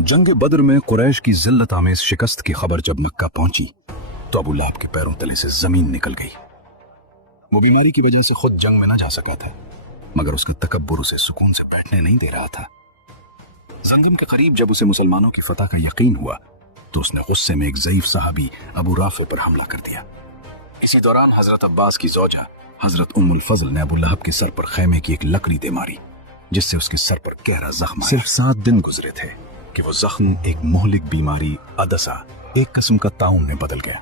जंग बदर में कुरैश की जिल्लत आमेज शिकस्त की खबर जब मक्का पहुंची तो अबू लहब के पैरों तले से जमीन निकल गई। वो बीमारी की वजह से खुद जंग में न जा सका था, मगर उसका तकब्बुर उसे सुकून से बैठने नहीं दे रहा था। जंगम के करीब जब उसे मुसलमानों की फतह का यकीन हुआ तो उसने गुस्से में एक ज़ईफ सहाबी अबू राफे पर हमला कर दिया। इसी दौरान हजरत अब्बास की ज़ौजा हजरत उम्मुल फजल ने अबू लहब के सर पर खैमे की एक लकड़ी दे मारी, जिससे उसके सर पर गहरा जख्म आया। सिर्फ 7 दिन गुजरे थे कि वो जख्म एक मोहलिक बीमारी अदसा, एक किस्म का ताउन में बदल गया।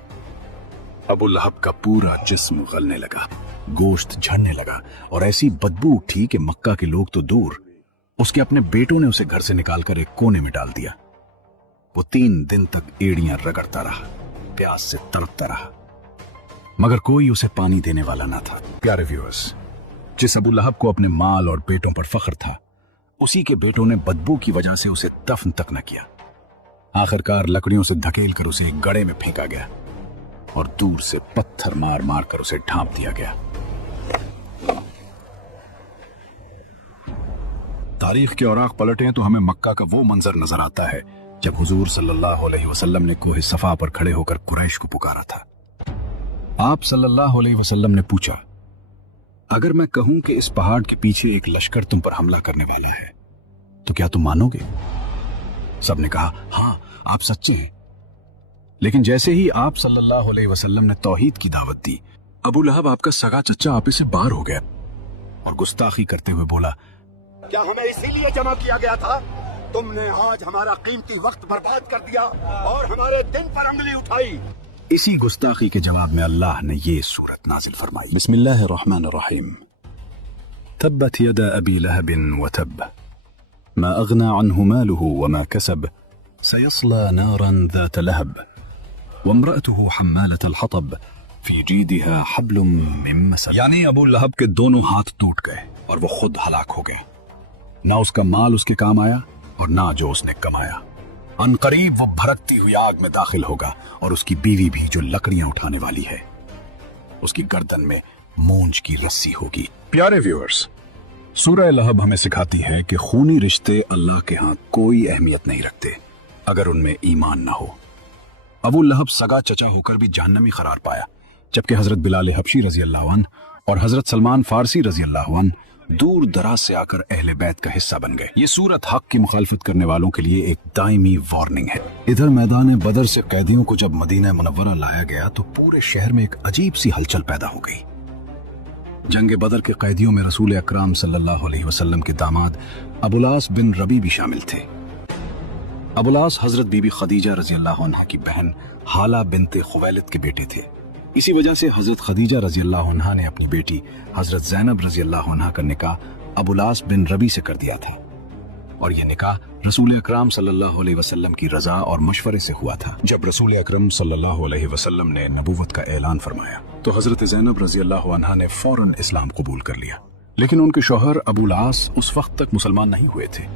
अबू लहब का पूरा जिस्म गलने लगा, गोश्त झड़ने लगा और ऐसी बदबू उठी कि मक्का के लोग तो दूर, उसके अपने बेटों ने उसे घर से निकालकर एक कोने में डाल दिया। वो 3 दिन तक एड़ियां रगड़ता रहा, प्यास से तड़पता रहा, मगर कोई उसे पानी देने वाला ना था। प्यारे व्यूअर्स, जिस अबू लहब को अपने माल और बेटों पर फख्र था, उसी के बेटों ने बदबू की वजह से उसे दफन तक न किया। आखिरकार लकड़ियों से धकेल कर उसे एक गड्ढे में फेंका गया और दूर से पत्थर मार मार कर उसे ढांप दिया गया। तारीख के औराक पलटें तो हमें मक्का का वो मंजर नजर आता है जब हुजूर सल्लल्लाहु अलैहि वसल्लम ने कोहे सफा पर खड़े होकर कुरैश को पुकारा था। आप सल्लल्लाहु अलैहि वसल्लम ने पूछा, अगर मैं कहूं कि इस पहाड़ के पीछे एक लश्कर तुम पर हमला करने वाला है तो क्या तुम मानोगे? सबने कहा, हाँ, आप सच्चे हैं। लेकिन जैसे ही आप सल्लल्लाहु अलैहि वसल्लम ने तौहीद की दावत दी, अबू लहब आपका सगा चच्चा आप से बाहर हो गया और गुस्ताखी करते हुए बोला, क्या हमें इसीलिए जमा किया गया था? तुमने आज हमारा कीमती वक्त बर्बाद कर दिया और हमारे दिन पर उंगली उठाई। इसी गुस्ताखी के जवाब में अल्लाह ने ये सूरत नाजिल फरमाई, बिस्मिल्लाहिर्रहमानिर्रहीम, तब्बत यदा अबी लहबिन व तब, मा अगना अन्हु मालुहु व मा कसब, सयस्ला नारन ذات लहब, व इम्रअतुहु हम्मालतल हतब, फी जीदिहा हब्लुम मिन मसद। यानी अबू लहब के दोनों हाथ टूट गए और वो खुद हलाक हो गए। ना उसका माल उसके काम आया और ना जो उसने कमाया। अनकरीब वो भड़कती हुई आग में दाखिल होगा और उसकी बीवी भी जो लकड़ियां उठाने वाली है, उसकी गर्दन में मूंज की रस्सी होगी। प्यारे व्यूअर्स, सूरह लहब हमें सिखाती है कि खूनी रिश्ते अल्लाह के हाथ कोई अहमियत नहीं रखते अगर उनमें ईमान ना हो। अबू लहब सगा चचा होकर भी जहन्नमी करार पाया, जबकि हजरत बिलाल हबशी रजी अल्लाह अन्हु और हजरत सलमान फारसी रजी अल्लाह अन्हु दूर दराज से आकर अहले बैत का हिस्सा बन गए। ये सूरत हक की मुखालफत करने वालों के लिए एक दायमी वार्निंग है। इधर मैदान बदर से कैदियों को जब मदीना मुनव्वरा लाया गया तो पूरे शहर में एक अजीब सी हलचल पैदा हो गई। जंग बदर के कैदियों में रसूल अकराम सल्लल्लाहु अलैहि वसल्लम के दामाद अबुलास बिन रबी भी शामिल थे। अबुलास हजरत बीबी खदीजा रजी अल्लाह अन्हा की बहन हाला बिनते खुवैलिद के बेटे थे। इसी वजह से हजरत खदीजा रजी अल्लाह अन्हा ने अपनी बेटी हजरत ज़ैनब रजी अल्लाह अन्हा का निकाह अबुलास बिन रबी से कर दिया था और यह निकाह रसूल अकरम सल्लल्लाहु अलैहि वसल्लम की रजा और मशवरे से हुआ था। जब रसूल अकरम सल्लल्लाहु अलैहि वसल्लम ने नबूवत का ऐलान फरमाया तो हजरत ज़ैनब रजी अल्लाह अन्हा ने फौरन इस्लाम कबूल कर लिया, लेकिन उनके शौहर अबुलास उस वक्त तक मुसलमान नहीं हुए थे।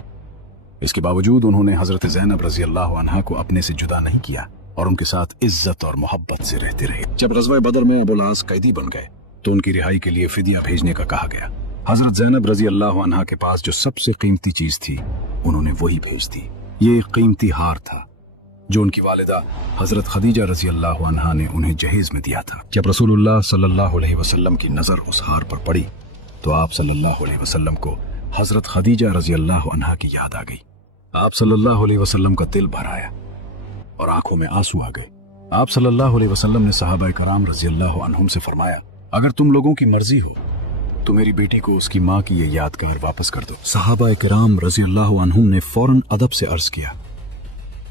इसके बावजूद उन्होंने हजरत ज़ैनब रजी अल्लाह अन्हा को अपने से जुदा नहीं किया और उनके साथ इज्जत और मोहब्बत से रहते रहे। जब ग़ज़वा बदर में अबुलास कैदी बन गए तो उनकी रिहाई के लिए फिदिया भेजने का कहा गया। हजरत ज़ैनब रजी अल्लाह अन्हा के पास जो सबसे कीमती चीज थी उन्होंने वही भेज दी। ये एक कीमती हार था जो उनकी वालिदा हजरत खदीजा रजी अल्लाह अन्हा ने उन्हें जहेज में दिया था। जब रसूलुल्लाह सल्लल्लाहु अलैहि वसल्लम की नजर उस हार पर पड़ी तो आप सल्लल्लाहु अलैहि वसल्लम को हजरत खदीजा रजी अल्लाह अन्हा की याद आ गई। आप सल्लल्लाहु अलैहि वसल्लम का दिल भर आया और आंखों में आंसू आ गए। आप सल्लल्लाहु अलैहि वसल्लम ने सहाबा कराम रजी अल्लाह अन्हुम से फरमाया, अगर तुम लोगों की मर्जी हो तो मेरी बेटी को उसकी माँ की ये यादगार वापस कर दो। सहाबा कराम रजी अल्लाह अन्हुम ने फौरन अदब से अर्ज किया,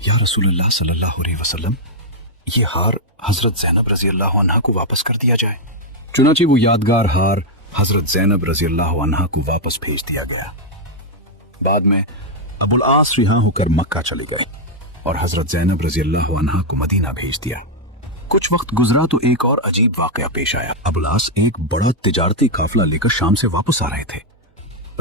या रसूलुल्लाह सल्लल्लाहु अलैहि वसल्लम, ये हार हजरत ज़ैनब रजी अल्लाह अन्हा को वापस कर दिया जाए। चुनांचे वो यादगार हार हजरत ज़ैनब रजी अल्लाह अन्हा को वापस भेज दिया गया। बाद में अबुल आस रिहा होकर मक्का चले गए और हजरत ज़ैनब रजी अल्लाह अन्हा को मदीना भेज दिया। कुछ वक्त गुजरा तो एक और अजीब वाकया पेश आया। अबुलास एक बड़ा तिजारती काफिला लेकर शाम से वापस आ रहे थे।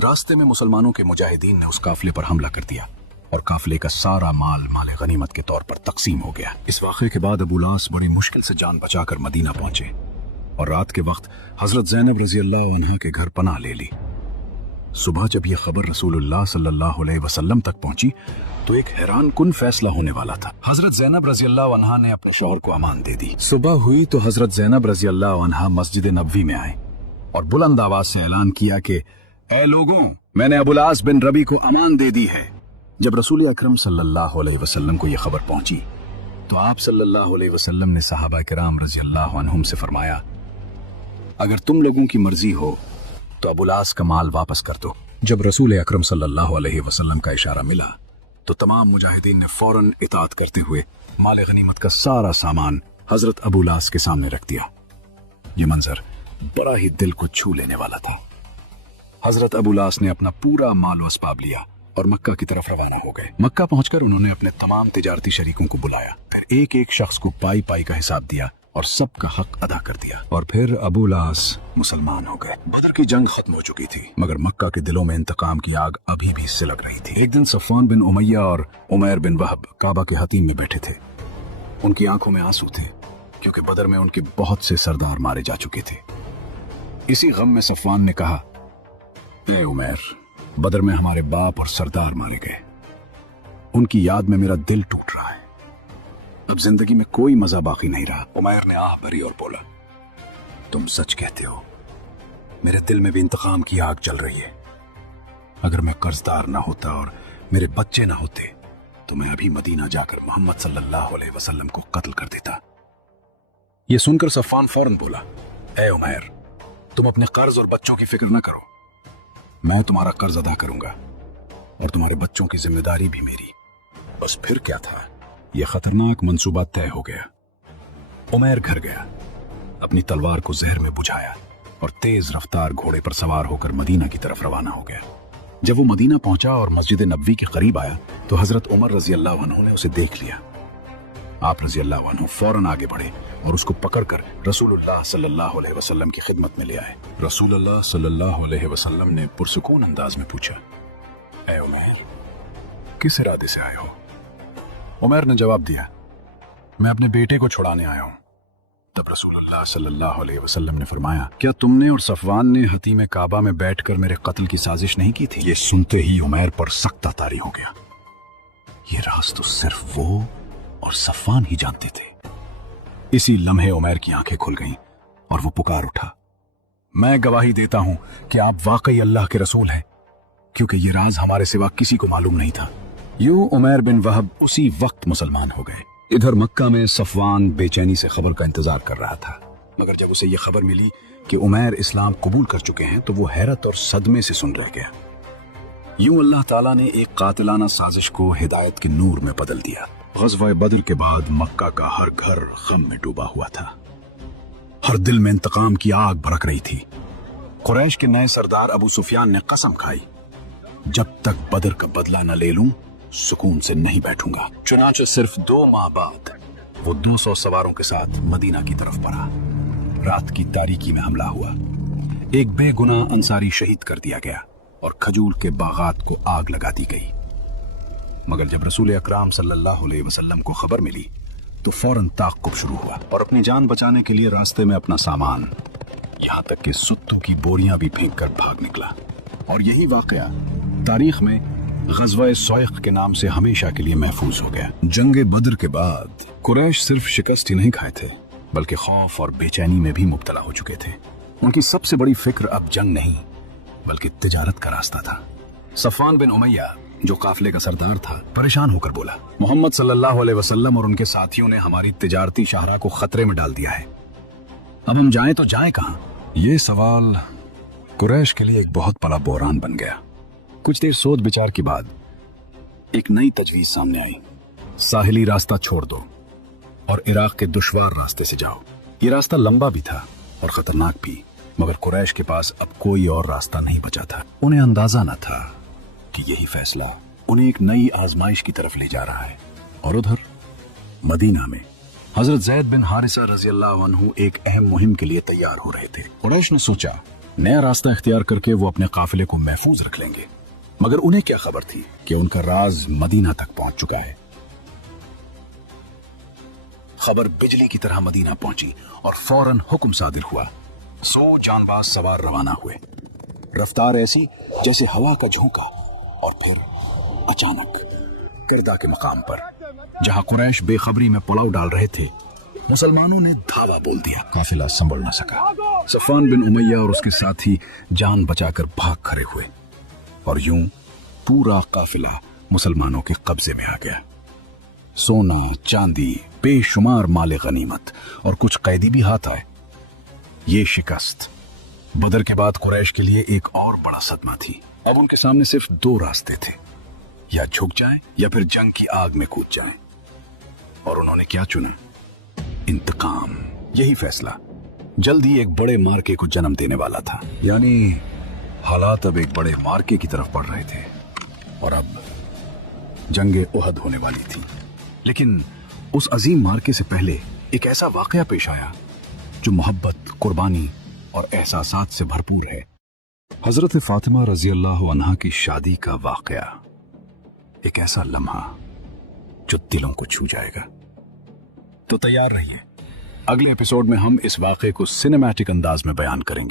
रास्ते में मुसलमानों के मुजाहिदीन ने उस काफिले पर हमला कर दिया और काफिले का सारा माल गनीमत के तौर पर तकसीम हो गया। इस वाकये के बाद अबुलास बड़ी मुश्किल से जान बचाकर मदीना पहुंचे और रात के वक्त हजरत ज़ैनब रजी अल्लाह अन्हा के घर पनाह ले ली। सुबह जब यह खबर रसूलुल्लाह सल्लल्लाहु अलैहि वसल्लम तक पहुंची तो एक हैरान कुन फैसला होने वाला था। हजरत ज़ैनब रजी अल्लाह अन्हा ने अपने शौहर को अमान दे दी। सुबह हुई तो हजरत ज़ैनब रजी अल्लाह अन्हा मस्जिद नबवी में आए और बुलंद आवाज से ऐलान किया कि ऐ लोगों, मैंने अबुल आस बिन रबी को अमान दे दी है। जब रसूल अकरम सल्लल्लाहु अलैहि वसल्लम को यह खबर पहुंची तो आप सल्लल्लाहु अलैहि वसल्लम ने सहाबा किराम रजी अल्लाह अन्हुम से फरमाया, अगर तुम लोगों की मर्जी हो तो अबुल आस का माल वापस कर दो। जब रसूल अकरम सल्लल्लाहु अलैहि वसल्लम का इशारा मिला तो तमाम मुजाहिदीन ने फौरन इताअत करते हुए माल गनीमत का सारा सामान हजरत अबुल आस के सामने रख दिया। यह मंजर बड़ा ही दिल को छू लेने वाला था। हजरत अबुल आस ने अपना पूरा माल वस्बाब लिया और मक्का की तरफ रवाना हो गए। मक्का पहुंचकर उन्होंने अपने तमाम तिजारती शरीकों को बुलाया, फिर एक एक शख्स को पाई पाई का हिसाब दिया और सबका हक अदा कर दिया। और फिर अबुल आस मुसलमान हो गए। बदर की जंग खत्म हो चुकी थी मगर मक्का के दिलों में इंतकाम की आग अभी भी सिलग रही थी। एक दिन सफ़वान बिन उमैया और उमैर बिन वहब काबा के हतीम में बैठे थे। उनकी आंखों में आंसू थे क्योंकि बदर में उनके बहुत से सरदार मारे जा चुके थे। इसी गम में सफ़वान ने कहा, ए उमैर, बदर में हमारे बाप और सरदार मारे गए, उनकी याद में मेरा दिल टूट रहा है। अब जिंदगी में कोई मजा बाकी नहीं रहा। उमैर ने आह भरी और बोला, तुम सच कहते हो, मेरे दिल में भी इंतकाम की आग जल रही है। अगर मैं कर्जदार ना होता और मेरे बच्चे ना होते तो मैं अभी मदीना जाकर मोहम्मद सल्लल्लाहु अलैहि वसल्लम को कत्ल कर देता। यह सुनकर सफ़वान फौरन बोला, ए उमैर, तुम अपने कर्ज और बच्चों की फिक्र न करो, मैं तुम्हारा कर्ज अदा करूंगा और तुम्हारे बच्चों की जिम्मेदारी भी मेरी। बस फिर क्या था, यह खतरनाक मंसूबा तय हो गया। उमैर घर गया, अपनी तलवार को जहर में बुझाया और तेज रफ्तार घोड़े पर सवार होकर मदीना की तरफ रवाना हो गया। जब वो मदीना पहुंचा और मस्जिद नबवी के करीब आया तो हजरत उमर रजी अल्लाह अन्हु ने उसे देख लिया। आप रजी अल्लाह अन्हु फौरन आगे बढ़े और उसको पकड़कर रसूलुल्लाह सल्लल्लाहु अलैहि वसल्लम की खिदमत में ले आए। रसूलुल्लाह सल्लल्लाहु अलैहि वसल्लम ने पुरसुकून अंदाज में पूछा, ऐ उमैर, किस इरादे से आए हो? उमैर ने जवाब दिया, मैं अपने बेटे को छुड़ाने आया हूं। तब रसूलुल्लाह सल्लल्लाहु अलैहि वसल्लम ने फरमाया, क्या तुमने और सफ़वान ने हतीम काबा में बैठकर मेरे कत्ल की साजिश नहीं की थी? ये सुनते ही उमैर पर सख्त तारी हो गया। ये राज तो सिर्फ वो और सफ़वान ही जानते थे। इसी लम्हे उमैर की आंखें खुल गईं और वो पुकार उठा, मैं गवाही देता हूं कि आप वाकई अल्लाह के रसूल हैं, क्योंकि ये राज हमारे सिवा किसी को मालूम नहीं था। यूं उमैर बिन वहब उसी वक्त मुसलमान हो गए। इधर मक्का में सफ़वान बेचैनी से खबर का इंतजार कर रहा था, मगर जब उसे यह खबर मिली कि उमैर इस्लाम कबूल कर चुके हैं तो वो हैरत और सदमे से सुन रह गया। यूं अल्लाह ताला ने एक कातिलाना साजिश को हिदायत के नूर में बदल दिया। ग़ज़वा बद्र के बाद मक्का का हर घर गम में डूबा हुआ था। हर दिल में इंतकाम की आग भड़क रही थी। कुरैश के नए सरदार अबू सुफियान ने कसम खाई, जब तक बद्र का बदला न ले लूं सुकून से नहीं बैठूंगा। चुनांचे सिर्फ 2 माह बाद वो 200 सवारों के साथ मदीना की तरफ बढ़ा। रात की तारीकी में हमला हुआ। एक बेगुनाह अंसारी शहीद कर दिया गया और खजूर के बागात को आग लगा दी गई। मगर जब रसूल अकराम सल्लल्लाहु अलैहि वसल्लम को खबर मिली तो फौरन ताक़ुब शुरू हुआ और अपनी जान बचाने के लिए रास्ते में अपना सामान, यहाँ तक कि सुत्तों की बोरियां भी फेंक कर भाग निकला। और यही वाकया तारीख में ग़ज़वा सौइक़ के नाम से हमेशा के लिए महफूज हो गया। जंग बद्र के बाद कुरैश सिर्फ शिकस्त ही नहीं खाए थे बल्कि खौफ और बेचैनी में भी मुब्तला हो चुके थे। उनकी सबसे बड़ी फिक्र अब जंग नहीं बल्कि तिजारत का रास्ता था। सफ़वान बिन उमैया जो काफिले का सरदार था परेशान होकर बोला, मोहम्मद सल्लल्लाहु अलैहि वसल्लम और उनके साथियों ने हमारी तिजारती शाहरा को खतरे में डाल दिया है, अब हम जाएं तो जाएं कहां? ये सवाल कुरैश के लिए एक बहुत बड़ा बहरान बन गया। कुछ देर सोच विचार के बाद एक नई तजवीज सामने आई, साहिली रास्ता छोड़ दो और इराक के दुश्वार रास्ते से जाओ। ये रास्ता लंबा भी था और खतरनाक भी, मगर कुरैश के पास अब कोई और रास्ता नहीं बचा था। उन्हें अंदाजा न था कि यही फैसला उन्हें एक नई आजमाइश की तरफ ले जा रहा है। और उधर मदीना में हजरत ज़ैद बिन हारिसा रजी अल्लाह अन्हु एक अहम मुहिम के लिए तैयार हो रहे थे। कुरैश ने सोचा नया रास्ता इख्तियार करके वो अपने काफिले को महफूज रख लेंगे, मगर उन्हें क्या खबर थी कि उनका राज मदीना तक पहुंच चुका है। खबर बिजली की तरह मदीना पहुंची और फौरन हुक्म सादिर हुआ। 100 जानबाज सवार रवाना हुए। रफ्तार ऐसी जैसे हवा का झोंका, और फिर अचानक किरदा के मकाम पर, जहां कुरैश बेखबरी में पुलाव डाल रहे थे, मुसलमानों ने धावा बोल दिया। काफिला संभल न सका। सफवान बिन उमैया और उसके साथी जान बचाकर भाग खड़े हुए, और यूं पूरा काफिला मुसलमानों के कब्जे में आ गया। सोना, चांदी, बेशुमार माले गनीमत और कुछ कैदी भी हाथ आए। ये शिकस्त बदर के बाद कुरैश के लिए एक और बड़ा सदमा थी। अब उनके सामने सिर्फ दो रास्ते थे, या झुक जाएं या फिर जंग की आग में कूद जाएं। और उन्होंने क्या चुना? इंतकाम। यही फैसला जल्द ही एक बड़े मार्के को जन्म देने वाला था। यानी हालात अब एक बड़े मार्के की तरफ बढ़ रहे थे, और अब जंगे उहद होने वाली थी। लेकिन उस अजीम मार्के से पहले एक ऐसा वाकया पेश आया जो मोहब्बत, कुर्बानी और एहसासात से भरपूर है। हजरत फातिमा रजी अल्लाह अन्हा की शादी का वाकया, एक ऐसा लम्हा जो दिलों को छू जाएगा। तो तैयार रहिए, अगले एपिसोड में हम इस वाकये को सिनेमैटिक अंदाज में बयान करेंगे।